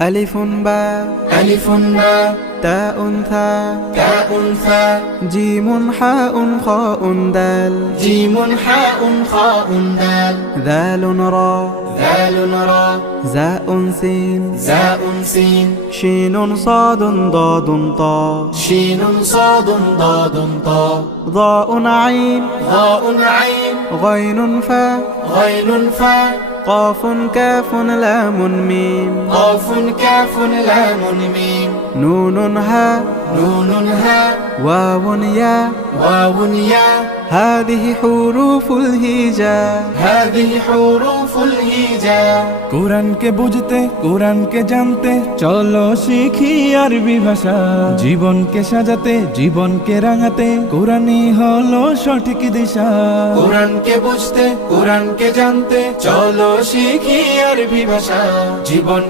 ألف باء ألف باء تاء ثاء تاء ثاء جيم حاء خاء دال جيم حاء خاء دال ذال راء ذال راء زاء سين زاء سين شين صاد ضاد طاء شين صاد ضاد طاء ضاء عين ضاء عين غين فاء غين فاء قاف كاف لام ميم قاف كاف لام ميم نون هاء نون هاء واو ياء واو ياء هذه حروف الهجاء هذه حروف الهجاء কোরআনকে বুঝতে কোরআনকে জানতে চলো শিখি আরবি ভাষা জীবনকে সাজাতে জীবনকে রাঙাতে কোরআনই হলো সঠিক দিশা কোরআনকে বুঝতে কোরআনকে জানতে চলো শিখি আরবি ভাষা জীবন